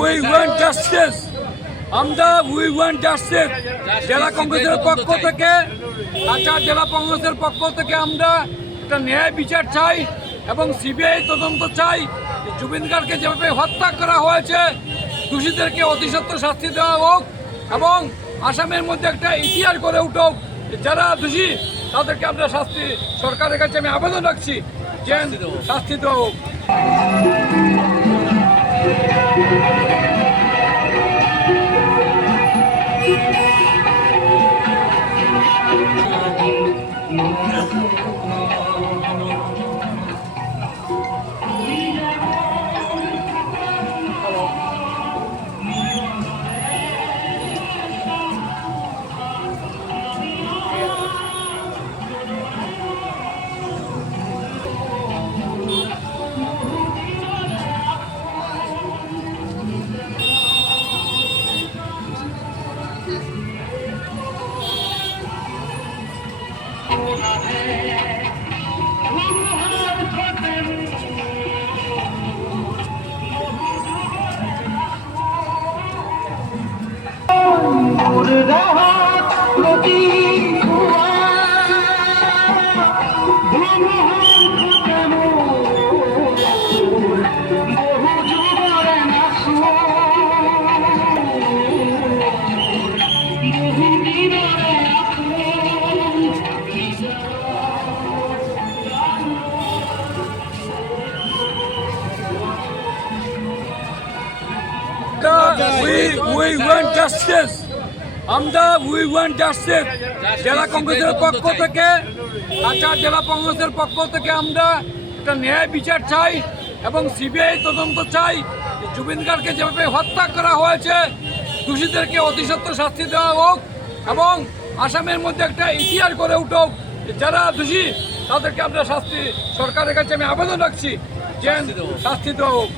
We want justice. We want justice. জেলা কংগ্রেসের পক্ষ থেকে জেলা কংগ্রেসের পক্ষ থেকে আমরা একটা ন্যায় বিচার চাই এবং সিবিআই তদন্ত চাই। জুবিন গার্গকে যেভাবে হত্যা করা হয়েছে, দোষীদেরকে অতি সত্বর শাস্তি দেওয়া হোক এবং আসামের মধ্যে একটা ইতিহাস গড়ে উঠুক। যারা দোষী তাদেরকে আমরা শাস্তি, সরকারের কাছে আমি আবেদন রাখছি যে শাস্তি দেওয়া হোক। We want justice. We want justice. জেলা কংগ্রেসের পক্ষ থেকে জেলা কংগ্রেসের পক্ষ থেকে আমরা একটা ন্যায় বিচার চাই এবং সিবিআই তদন্ত চাই। জুবিন গার্গকে যেভাবে হত্যা করা হয়েছে, দোষীদেরকে অতি সত্বর শাস্তি দেওয়া হোক এবং আসামের মধ্যে একটা ইতিহাস গড়ে উঠুক। যারা দোষী তাদেরকে আমরা শাস্তি, সরকারের কাছে আমি আবেদন রাখছি যে শাস্তি দেওয়া হোক।